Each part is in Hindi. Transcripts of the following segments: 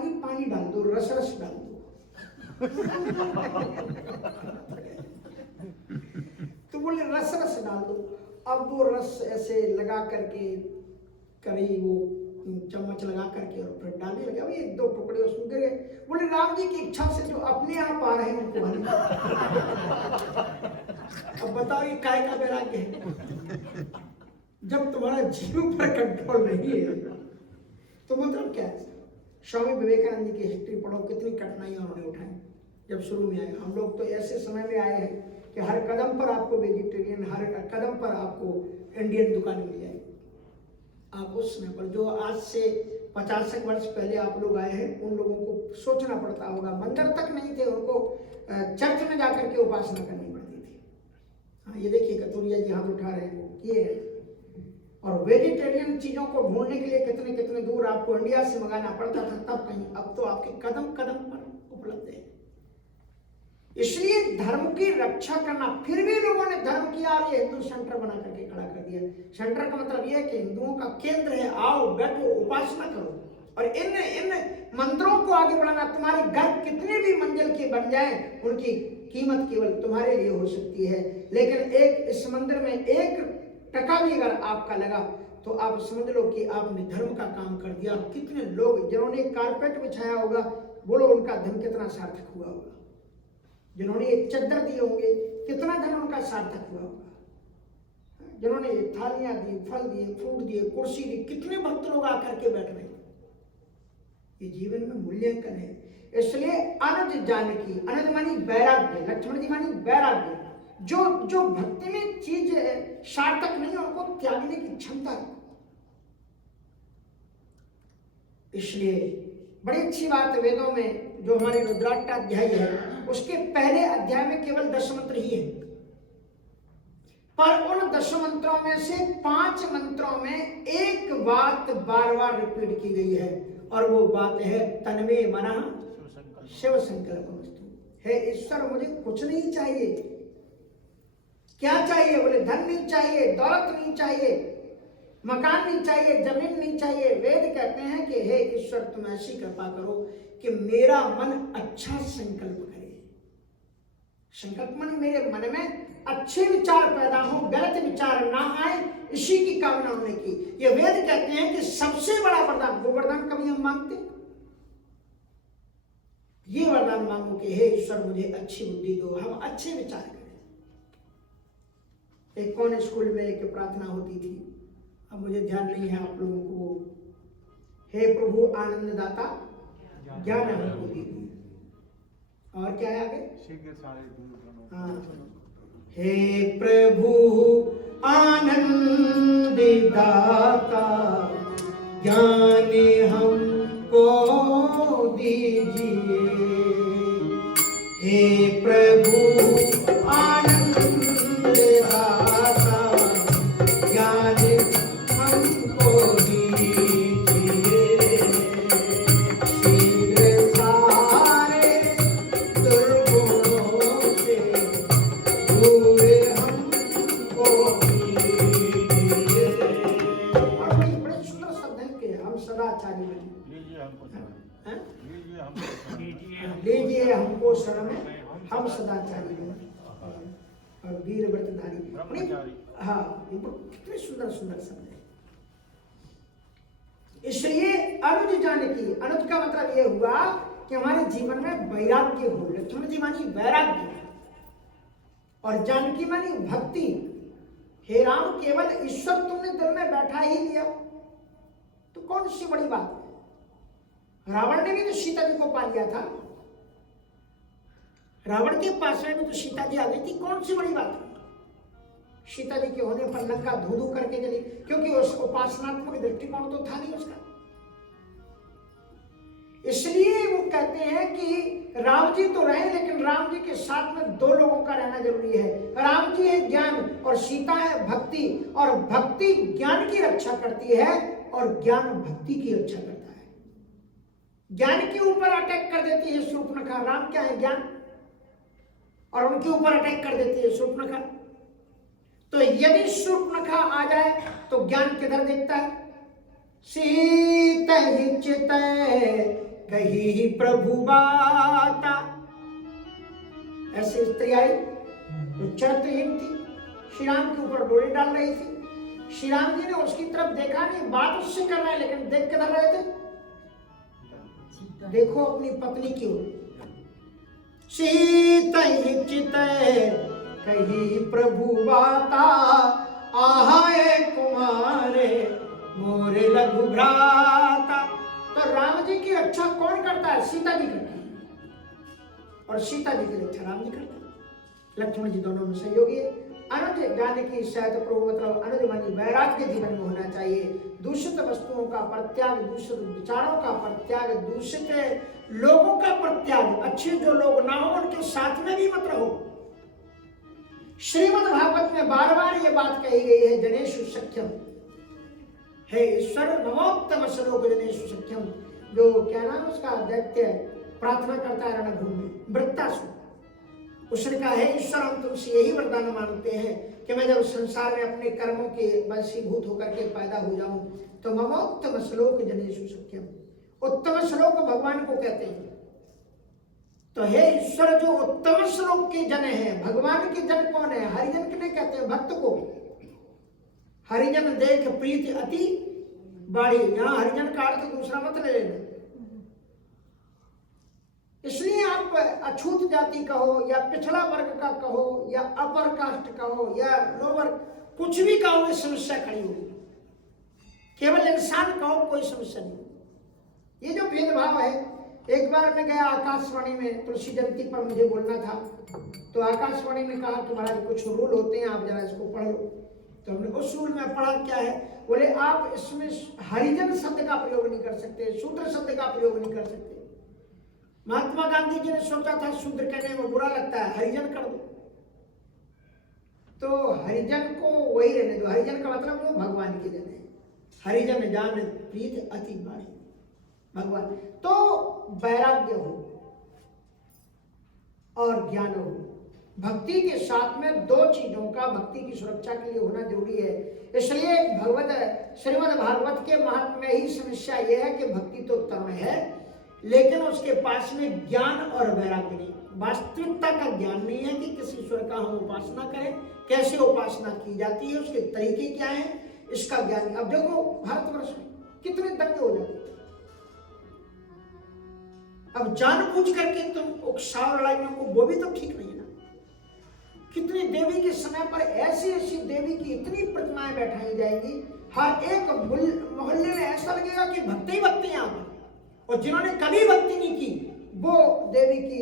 पानी पानी डाल दो, रस रस डाल दो। तो बोले रस रस डाल दो। अब वो रस ऐसे लगा करके करी वो चम्मच लगा करके और फिर डालने लगे। अब एक दो टुकड़े उसमें गिर गए। बोले राम जी की इच्छा से जो अपने आप आ रहे हैं उनको हल। अब बताओ ये काय का वैराग्य है जब तुम्हारा जीव पर कंट्रोल नहीं है। तो मतलब क्या है? स्वामी विवेकानंद जी की हिस्ट्री पढ़ो, कितनी कठिनाइयां उन्होंने उठाई जब शुरू में आए। हम लोग तो ऐसे समय में आए हैं कि हर कदम पर आपको वेजिटेरियन, हर कदम पर आपको इंडियन दुकानें मिल जाएगी। आप उस समय पर जो आज से 50 वर्ष पहले आप लोग आए हैं, उन लोगों को सोचना पड़ता होगा। मंदिर तक नहीं थे, उनको चर्च में जाकर के उपासना करनी पड़ती थी। हाँ, ये देखिए कतूरिया जी हाथ उठा रहे हैं, वो ये है। और वेजिटेरियन चीजों को ढूंढने के लिए कितने कितने दूर आपको इंडिया से मंगाना पड़ता था, तब कहीं। अब तो आपके कदम कदम पर उपलब्ध है। इसलिए धर्म की रक्षा करना, फिर भी लोगों ने धर्म किया और ये हिंदू सेंटर बना करके खड़ा कर दिया। सेंटर का मतलब ये है कि हिंदुओं का केंद्र है, आओ बैठो उपासना करो और इन मंदिरों को आगे बढ़ाना। तुम्हारे घर कितने भी मंजिल के बन जाए, उनकी कीमत केवल तुम्हारे लिए हो सकती है। लेकिन एक इस मंदिर में 1 टका भी अगर आपका लगा तो आप समझ लो कि आपने धर्म का काम कर दिया। कितने लोग जिन्होंने कारपेट बिछाया होगा, बोलो उनका धन कितना सार्थक हुआ होगा। जिन्होंने एक चद्दर दिए होंगे, कितना धन उनका सार्थक हुआ होगा। जिन्होंने थालियां दी, फल दिए, फ्रूट दिए, कुर्सी दी, कितने भक्त लोग आकर के बैठ रहे। ये जीवन में मूल्यांकन है। इसलिए अनुज जानकी, अनुज मानी वैराग्य, लक्ष्मण जी मानी वैराग्य। जो भक्ति में चीज सार्थक नहीं है, उनको त्यागने की क्षमता है। इसलिए बड़ी अच्छी बात है, वेदों में जो हमारे रुद्राष्टाध्याय है, उसके पहले अध्याय में केवल 10 मंत्र ही है। पर उन 10 मंत्रों में से 5 मंत्रों में एक बात बार बार रिपीट की गई है, और वो बात है तन्मे मनः शिव संकल्पमस्तु। हे ईश्वर, मुझे कुछ नहीं चाहिए। क्या चाहिए? बोले धन नहीं चाहिए, दौलत नहीं चाहिए, मकान नहीं चाहिए, जमीन नहीं चाहिए। वेद कहते हैं कि हे ईश्वर, तुम ऐसी कृपा करो कि मेरा मन अच्छा संकल्प करे। संकल्प मन मेरे मन में अच्छे विचार पैदा हो, गलत विचार ना आए, इसी की कामना उन्होंने की। ये वेद कहते हैं कि सबसे बड़ा वरदान, वो वरदान कभी हम मांगते? ये वरदान मांगो कि हे ईश्वर, मुझे अच्छी बुद्धि दो, हम अच्छे विचार करें। एक कौन स्कूल में एक प्रार्थना होती थी, अब मुझे ध्यान नहीं है आप लोगों को। हे प्रभु आनंददाता ज्ञान हमको दीजिए। और क्या है आगे? हाँ, हे प्रभु आनंददाता ज्ञान हमको दीजिए। हे प्रभु लीजिए हमको शरण में, हम सदाचारी और वीर व्रतधारी। हाँ, कितने सुंदर सुंदर शब्द है। इसलिए अनुज जानकी, अनुज का मतलब यह हुआ कि हमारे जीवन में वैराग्य हो। लक्ष्मण जी मानी वैराग्य और जानकी मानी भक्ति। हे राम, केवल ईश्वर तुमने दिल में बैठा ही लिया तो कौन सी बड़ी बात है। रावण ने भी तो सीता जी को पा लिया था। रावण के पास में भी तो सीता जी आ गई थी, कौन सी बड़ी बात है। सीता जी के होने पर लंका धू धू करके चली, क्योंकि उस उपासनात्मक दृष्टिकोण तो था नहीं उसका। इसलिए वो कहते हैं कि राम जी तो रहे, लेकिन राम जी के साथ में 2 लोगों का रहना जरूरी है। राम जी है ज्ञान और सीता है भक्ति, और भक्ति ज्ञान की रक्षा करती है और ज्ञान भक्ति की रक्षा करता है। ज्ञान के ऊपर अटैक कर देती है शूर्पणखा, राम क्या है ज्ञान, और उनके ऊपर अटैक कर देती है शूर्पणखा। तो यदि शूर्पणखा आ जाए तो ज्ञान किधर देखता है? सीत ही चित कही ही प्रभु बाता। ऐसे स्त्री आई जो चरित्रहीन थी, श्री राम के ऊपर डोरी डाल रही थी। श्री राम जी ने उसकी तरफ देखा नहीं, बात उससे कर रहे हैं लेकिन देख के धर रहे थे। देखो अपनी पत्नी की ओर। सीता चित कही प्रभु बाता, आहाए कुमारे मोरे लघु भ्राता। तो राम जी की रक्षा कौन करता है? सीता जी करती है, और सीता जी की रक्षा राम जी करते हैं। लक्ष्मण जी दोनों में सहयोगी है। अनुज जानकी सहित प्रभु मतलब अनुज मानी वैराग्य जीवन में होना चाहिए। दूषित वस्तुओं का परित्याग, दूषित विचारों का परित्याग, दूषित लोगों का परित्याग। अच्छे जो लोग ना हो उनके साथ में भी मत रहो। श्रीमद् भागवत में बार बार ये बात कही गई है, जनेषु सख्यम। हे ईश्वर नमोत्तम श्लोक जनेषु सख्यम। जो क्या नाम उसका दैत्य प्रार्थना करता है रणभूमि में, वृत्तासुर, उसने कहा है ईश्वर हम तुमसे यही वरदान मांगते हैं कि मैं जब संसार में अपने कर्मों के वशीभूत होकर के पैदा हो जाऊं तो ममोत्तम श्लोक जनेषु सख्यम। उत्तम श्लोक भगवान को कहते हैं। तो हे ईश्वर जो उत्तम श्लोक के जन है, भगवान के जन कौन है? हरिजन किन्हें कहते हैं? भक्त को। हरिजन देख प्रीति अति बाढ़ी। यहाँ हरिजन का अर्थ दूसरा मत ले लेना। इसलिए आप अछूत जाति कहो या पिछड़ा वर्ग का कहो या अपर कास्ट कहो या लोअर, कुछ भी कहो ये समस्या खड़ी होगी। केवल इंसान कहो कोई समस्या नहीं। ये जो भेदभाव है, एक बार मैं गया आकाशवाणी में, तुलसी जयंती पर मुझे बोलना था, तो आकाशवाणी में कहा कि महाराज कुछ रूल होते हैं, आप जरा इसको पढ़ लो। तो हमने उस रूल में पढ़ा क्या है, बोले आप इसमें हरिजन शब्द का प्रयोग नहीं कर सकते, शूद्र शब्द का प्रयोग नहीं कर सकते। महात्मा गांधी जी ने सोचा था शूद्र कहने में बुरा लगता है, हरिजन कर दो। तो हरिजन को वही रहने दो। हरिजन का मतलब वो भगवान के जन है। हरिजन जान प्रीत अति बाढ़ी, भगवान। तो वैराग्य हो और ज्ञान हो। भक्ति के साथ में दो चीजों का भक्ति की सुरक्षा के लिए होना जरूरी है। इसलिए श्रीमद् भागवत के महात्म्य में ही समस्या यह है कि भक्ति तो उत्तम है लेकिन उसके पास में ज्ञान और वैराग्य नहीं, वास्तविकता का ज्ञान नहीं है कि किस ईश्वर का हम उपासना करें, कैसे उपासना की जाती है, उसके तरीके क्या हैं, इसका ज्ञान। अब देखो भारतवर्ष में कितने दंगे हो जाते हैं। अब जानबूझ करके तुम उकसाव लड़ाइयों को, वो भी तो ठीक नहीं है ना। कितनी देवी के समय पर ऐसी ऐसी देवी की इतनी प्रतिमाएं बैठाई जाएंगी, हर एक मोहल्ले में ऐसा लगेगा कि भक्ति ही भक्ति यहाँ पर। और जिन्होंने कभी भक्ति नहीं की वो देवी की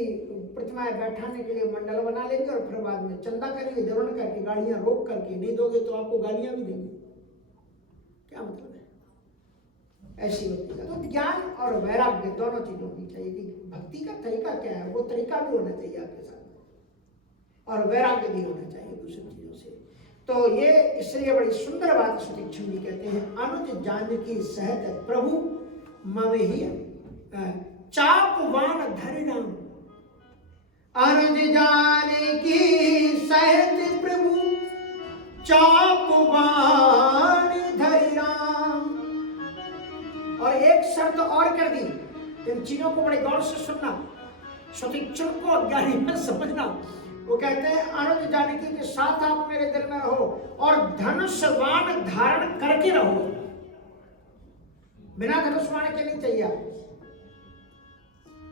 प्रतिमाएं बैठाने के लिए मंडल बना लेंगे और फिर बाद में चंदा करेंगे, जरूर करके गाड़ियां रोक करके, नहीं दोगे तो आपको गालियां भी देंगे। क्या मतलब है ऐसी भक्ति का? तो ज्ञान और वैराग्य दोनों चीजों की चाहिए कि भक्ति का तरीका क्या है, वो तरीका भी होना चाहिए आपके साथ, और वैराग्य भी होना चाहिए दूसरी चीजों से। तो ये इसलिए बड़ी सुंदर बात सुतीक्षण जी कहते हैं, अनुज जानकी सहत प्रभु मवेही चापवान धरि राम। अनुज जानकी सहत प्रभु चापवान धरि राम। और एक शर्त और कर दी, इन चीजों को बड़े गौर से सुनना, सुतीक्षण को अज्ञानी में समझना। वो कहते हैं अनुज जानकी के साथ आप मेरे दिल में रहो और धनुष्वाण धारण करके रहो। बिना धनुष्वाण के नहीं चाहिए आप।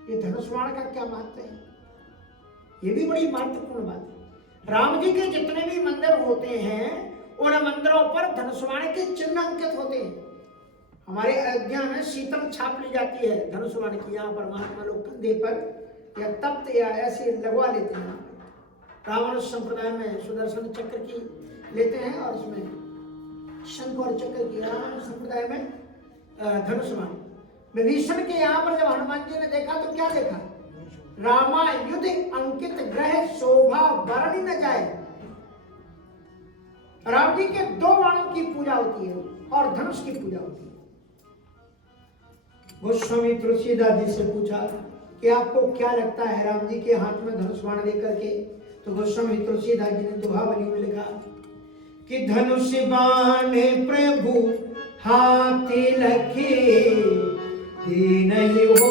ये धनुष्वाण का क्या महत्व है, ये भी बड़ी महत्वपूर्ण बात है। राम जी के जितने भी मंदिर होते हैं उन मंदिरों पर धनुष्वाण के चिन्ह अंकित होते हैं। हमारे अयोध्या में शीतल छाप ली जाती है धनुष्वाण की। यहाँ पर महात्मा लोग कंधे पर या तप्त या ऐसे लगवा लेते हैं। रावण संप्रदाय में सुदर्शन चक्र की लेते हैं और उसमें शंख और चक्र की, रावण संप्रदाय में धनुष्वाण। विभीषण के यहाँ पर जब हनुमान जी ने देखा तो क्या देखा, रामा युद्ध अंकित ग्रह शोभा वर्णि न जाए। राम जी के दो बाणों की पूजा होती है और धनुष की पूजा होती है। गोस्वामी तुलसीदास जी से पूछा कि आपको क्या लगता है राम जी के हाथ में धनुष बाण लेकर के, तो गोस्वामी तुलसीदास जी ने दोहावली में लिखा कि धनुष बाण प्रभु हाथ लखे नहीं हो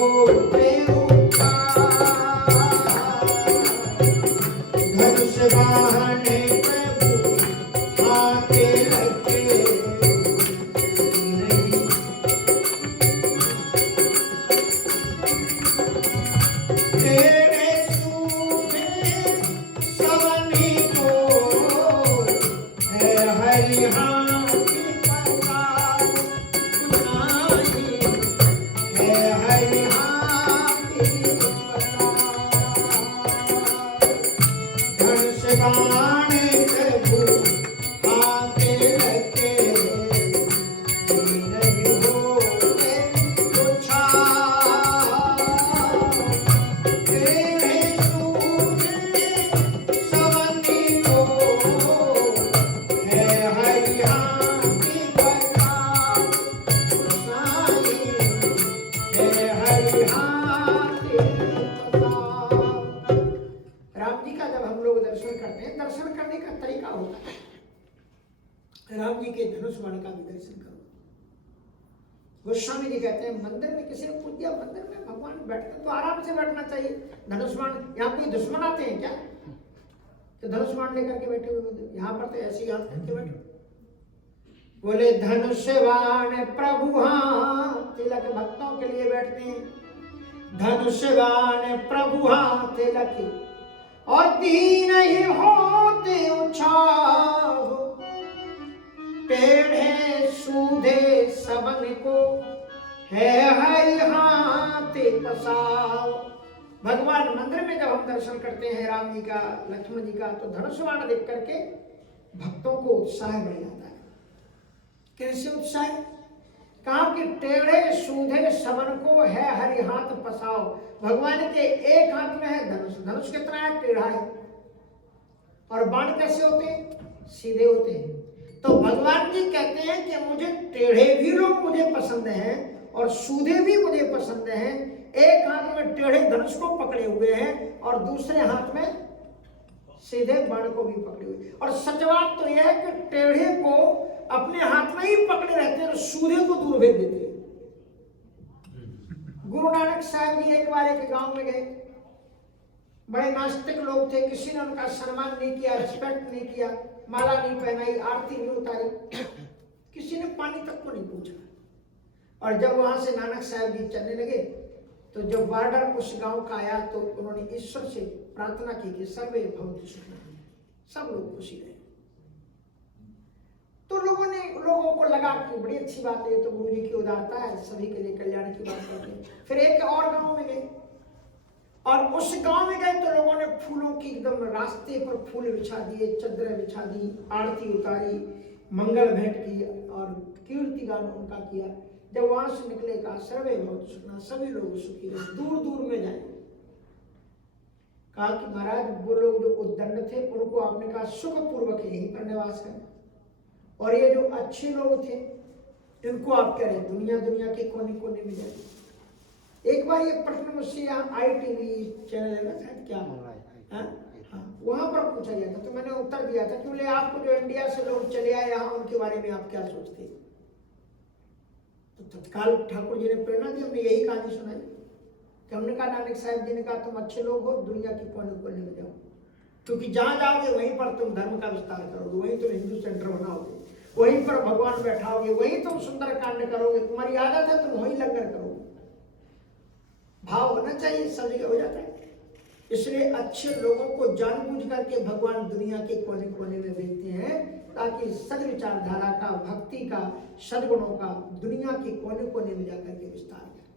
हरि हाथी धनुष बाण प्रभु हाथ लगे नहीं होते उछाल तेरे सूझे सवनी को है हरि हाथी प्रताप गोसाई है हरि हाथी प्रताप। राम जी का जब हम लोग दर्शन करते हैं, दर्शन करने का तरीका होता है, राम जी के धनुष बाण का भी दर्शन करो। गोस्वामी जी कहते हैं मंदिर में किसी ने पूछ दिया, मंदिर में भगवान बैठते तो आराम से बैठना चाहिए, धनुष बाण, यहाँ कोई दुश्मन आते हैं क्या तो धनुष बाण लेकर के बैठे हुए मंदिर, यहाँ पर तो ऐसे ही हाथ करके बैठे। बोले धनुष बाण प्रभु हाँ, तिलक भक्तों के लिए बैठते हैं, धनुष बाण प्रभु हाँ तिलक और दीन ही होते उछाल टेढ़े सूधे सबन को है हरि हाथी पसाव। भगवान मंदिर में जब हम दर्शन करते हैं राम जी का, लक्ष्मण जी का, तो धनुष बाण देख करके भक्तों को उत्साह बढ़ जाता है। कैसे उत्साह? कहा कि टेढ़े सूधे सबन को है हरि हाथ पसाओ। भगवान के एक हाथ में है धनुष, धनुष कितना है? टेढ़ा है। और बाण कैसे होते हैं? सीधे होते हैं। तो भगवान जी कहते हैं कि मुझे टेढ़े भी लोग मुझे पसंद हैं और सूधे भी मुझे पसंद हैं। एक हाथ में टेढ़े धनुष को पकड़े हुए हैं और दूसरे हाथ में सीधे बाण को भी पकड़े हुए। और सच बात तो यह है कि टेढ़े को अपने हाथ में ही पकड़े रहते हैं और सूधे को दूर भेज देते हैं। गुरु नानक साहब जी एक बार एक गांव में गए, बड़े नास्तिक लोग थे, किसी ने उनका सम्मान नहीं किया, रिस्पेक्ट नहीं किया, माला नहीं पहनाई, आरती नहीं उतारी, किसी ने पानी तक को नहीं पूछा। और जब वहां से नानक साहब जी चलने लगे तो जब वार्डर उस गांव का आया तो उन्होंने ईश्वर से प्रार्थना की कि सर्वे भवन्तु सुखिनः, सब लोग खुशी रहे। तो लोगों को लगा कि बड़ी अच्छी बात है, तो गुरु जी की उदारता है, सभी के लिए कल्याण की बात करते हैं। फिर एक और गांव में गए और उस गांव में गए तो लोगों ने फूलों की एकदम रास्ते पर फूल बिछा दिए, चद्दरें बिछा दी, आरती उतारी, मंगल भेंट की और कीर्ति गान उनका किया। जब वहां से निकले कहा सर्वे भवन्तु सुखिनः, सभी लोग सुखी रहे, दूर दूर में जाए। कहा कि महाराज वो लोग जो उद्दंड थे उनको आपने कहा सुख पूर्वक यहीं पर निवास है, और ये जो अच्छे लोग थे इनको आप कह रहे दुनिया दुनिया के कोने कोने में जाए। एक बार ये प्रश्न मुझसे यहाँ ITV चैनल है ना शायद, क्या हाँ, वहां पर पूछा गया था तो मैंने उत्तर दिया था कि बोले आपको जो इंडिया से लोग चले आए यहाँ उनके बारे में आप क्या सोचते हैं? तो तत्काल ठाकुर जी ने प्रेरणा दी, हमने यही कहानी सुनाई कि हमने कहा नानक साहब जी ने कहा तुम अच्छे लोग हो, दुनिया के कोने कोने में जाओ, क्योंकि जहां जाओगे वहीं पर तुम धर्म का विस्तार करोगे, वहीं तुम हिंदू सेंटर बनाओगे, वहीं पर भगवान बैठाओगे, वहीं तुम सुंदर कांड करोगे, तुम्हारी आदत है तुम वहीं लंगर करोगे। भाव होना चाहिए, सब जगह हो जाता है। इसलिए अच्छे लोगों को जानबूझ करके भगवान दुनिया के कोने कोने में भेजते हैं ताकि सद्विचारधारा का, भक्ति का, सद्गुणों का दुनिया के कोने कोने में जाकर के विस्तार करें,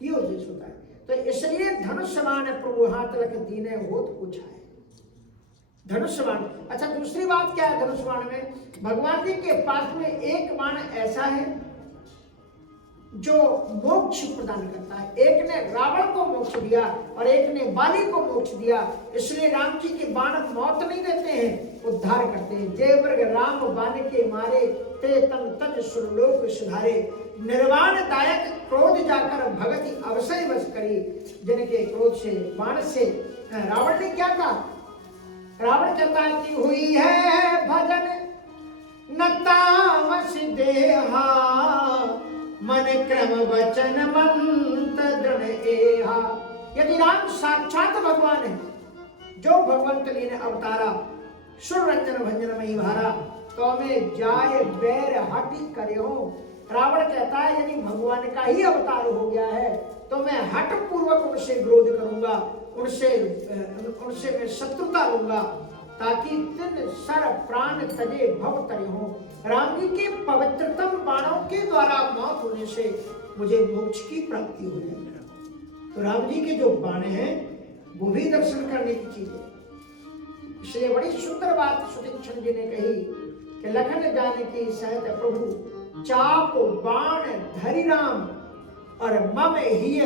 ये उद्देश्य होता है। तो इसलिए धनुष बाण प्रभु हाथ लख दीने होत पूछाए, धनुष बाण। अच्छा दूसरी बात क्या है धनुष बाण में? भगवान जी के पास में एक बाण ऐसा है जो मोक्ष प्रदान करता है। एक ने रावण को मोक्ष दिया और एक ने बाली को मोक्ष दिया। इसलिए राम जी के बाण मौत नहीं देते हैं, उद्धार करते हैं। जय वर्ग राम बाण के मारे ते तन तज सुरलोक सुधारे, निर्वाण दायक क्रोध जाकर भगति अवसर बस करी, जिनके क्रोध से बाण से। रावण ने क्या कहा? रावण कहता की हुई है भजन न तामस देहा, मन क्रम वचन मंत दृढ़ एहा। यदि राम साक्षात भगवान है, जो भगवंत ने अवतारा, सुर रंजन भंजन मई भारा, तो में जाय बैर हटि करे हो। रावण कहता है यदि भगवान का ही अवतार हो गया है तो मैं हट पूर्वक उनसे विरोध करूंगा, उनसे मैं शत्रुता लूंगा, ताकि तिन सर प्राण तजे भव तरे हो। राम जी के पवित्रतम बाणों के द्वारा मौत होने से मुझे मोक्ष की प्राप्ति हो जाए। तो राम जी के जो बाण हैं वो भी दर्शन करने की चीज है। इसलिए बड़ी सुंदर बात सुतीक्षण जी ने कही कि लखन जानकी सहित प्रभु चाप बाण धरि राम और मम हिय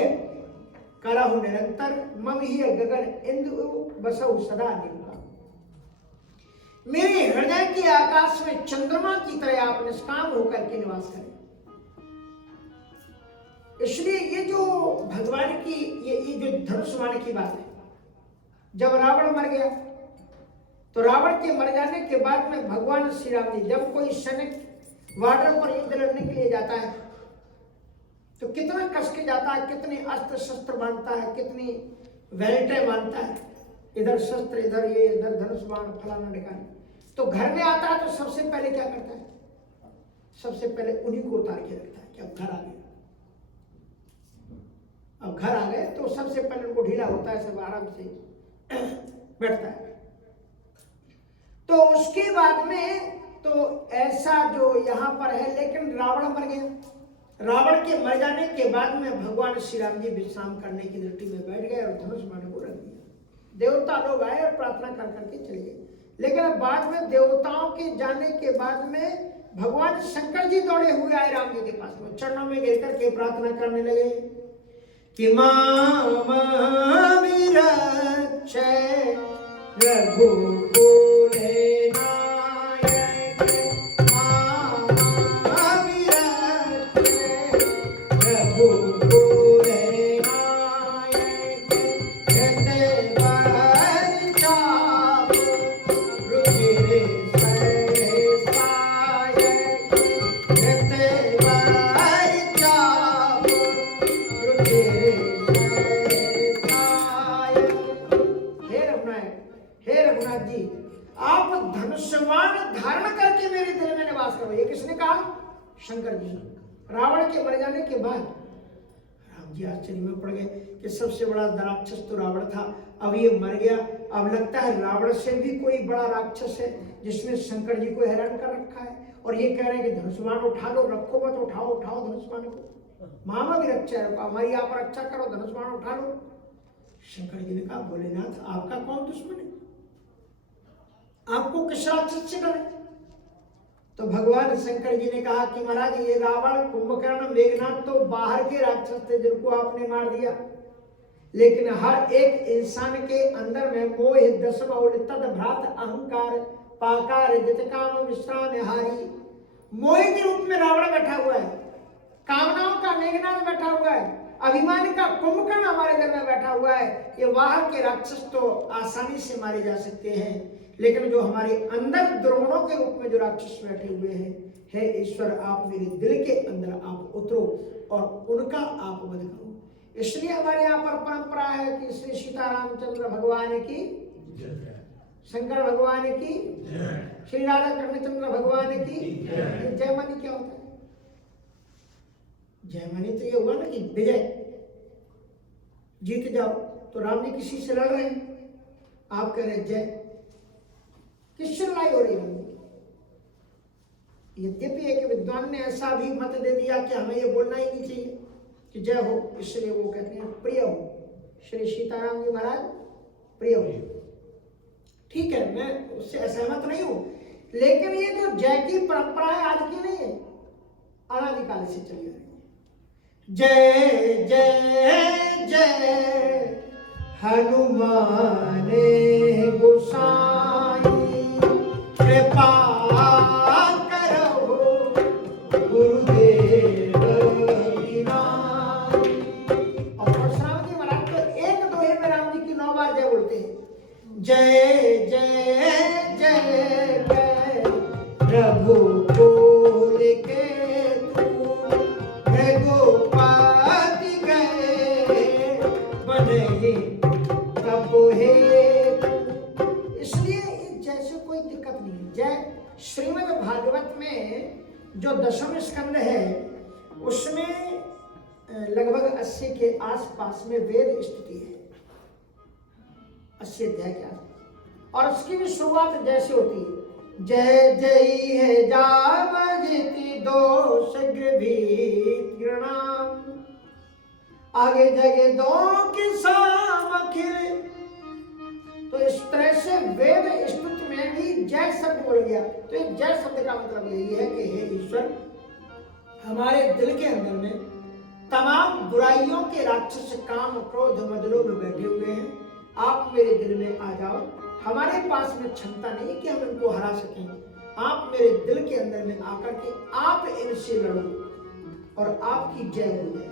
करहु निरंतर मम हिय गगन इंदु बसहु सदा निरंतर। मेरे हृदय के आकाश में चंद्रमा की तरह आप निष्काम होकर के निवास करें। इसलिए ये जो भगवान की ये जो धनुष बाण की बात है, जब रावण मर गया तो रावण के मर जाने के बाद में भगवान श्री राम जी जब कोई सैनिक बॉर्डर पर युद्ध लड़ने के लिए जाता है तो कितना कस के जाता है, कितने अस्त्र शस्त्र बांधता है, कितनी वेल्टें बांधता है, इधर शस्त्र, इधर ये, इधर धनुष बाण, फलाना ढिकाना। तो घर में आता है तो सबसे पहले क्या करता है? सबसे पहले उन्हीं को उतार के रखता है कि अब घर आ गए। अब घर आ गए तो सबसे पहले उनको ढीला होता है, सब आराम से बैठता है। तो उसके बाद में तो ऐसा जो यहाँ पर है, लेकिन रावण मर गया। रावण के मर जाने के बाद में भगवान श्री राम जी विश्राम करने की दृष्टि में बैठ गए और धनुष बाण को रख दिया। देवता लोग आए और प्रार्थना कर करके चले गए। लेकिन बाद में देवताओं के जाने के बाद में भगवान शंकर जी दौड़े हुए आए राम जी के पास में, चरणों में गिर करके प्रार्थना करने लगे कि माम विरक्षय रघुकुले नायक, माम विरक्षय रघुकुले नायक, जते वर चाप रुचिरे सरसायक, जते वर चाप रुचिरे सरसायक। हे रघुनाथ जी, आप धनुष्यबाण धारण करके मेरे दिल में निवास करो। ये किसने कहा? शंकर जी। रावण के मर जाने के बाद राम जी आश्चर्य में पड़ गए कि सबसे बड़ा राक्षस तो रावण था, अब ये मर गया। अब लगता है रावण से भी कोई बड़ा राक्षस है जिसने शंकर जी को हैरान कर रखा है। और ये कह रहे हैं कि धनुष्यबाण उठा लो, रखो मत, उठाओ उठाओ धनुष्यबाण को, मामा भी रक्षा है, हमारी आप रक्षा करो, धनुष्यबाण उठा लो। शंकर जी ने कहा, भोलेनाथ आपका कौन दुश्मन है? आपको किस राक्षस से डर? तो भगवान शंकर जी ने कहा कि महाराज ये रावण, कुंभकर्ण, मेघनाथ तो बाहर के राक्षस थे जिनको आपने मार दिया, लेकिन हर एक इंसान के अंदर में मोह दशम और तद भ्रात अहंकार पाकार जित काम विश्राम हारी, मोह के रूप में रावण बैठा हुआ है, कामनाओं का मेघनाथ बैठा हुआ है, अभिमान का कुंभकर्ण हमारे घर में बैठा हुआ है। ये बाहर के राक्षस तो आसानी से मारे जा सकते हैं, लेकिन जो हमारे अंदर द्रोणों के रूप में जो राक्षस बैठे हुए हैं, हे ईश्वर आप मेरे दिल के अंदर आप उतरो और उनका आप वध करो। इसलिए हमारे यहाँ पर परंपरा है कि श्री सीतारामचंद्र भगवान की, शंकर भगवान की, श्री राधा कृष्णचंद्र भगवान की। जय मानी क्या होता है? जय मानी तो ये हुआ ना कि विजय, जीत जाओ। तो राम जी किसी से लड़ रहे हैं, आप कह रहे जय, किससे लड़ाई हो रही है? यद्यपि एक विद्वान ने ऐसा भी मत दे दिया कि हमें ये बोलना ही नहीं चाहिए कि जय हो, इसलिए वो कहते हैं प्रिय हो। श्री सीताराम जी महाराज प्रिय हो, ठीक है, मैं उससे असहमत नहीं हूं, लेकिन ये जो जय की परंपरा है आज की नहीं है, अनादिकाल से चली आ रही है। जय जय जय हनुमान गोसाई, कृपा करो गुरुदेव दीनाई। और परशुराम जी महाराज तो एक दोहे में राम जी की 9 बार जय बोलते हैं। जय जय जय जय रघुकुल के गोपाति गए बने तब हे। इसलिए जैसे कोई दिक्कत नहीं। जय श्रीमद् भागवत में जो 10वें स्कंद है उसमें लगभग 80 के आसपास में वेद स्थिति है, 80 अध्याय के आसपास। और उसकी भी शुरुआत जैसे होती है, जय जय है जावजिति दोष गृभीत गृणाम, आगे जगदों की शाम खिले। तो इस तरह से वेद स्तुति में भी जय शब्द बोल गया। तो इस जय शब्द का मतलब यही है कि हे ईश्वर, हमारे दिल के अंदर में तमाम बुराइयों के राक्षस काम क्रोध मद लोभ बैठे हुए हैं, आप मेरे दिल में आ जाओ। हमारे पास में क्षमता नहीं कि हम इनको हरा सकें, आप मेरे दिल के अंदर में आकर के आप इनसे लड़ो और आपकी जय हो जाए।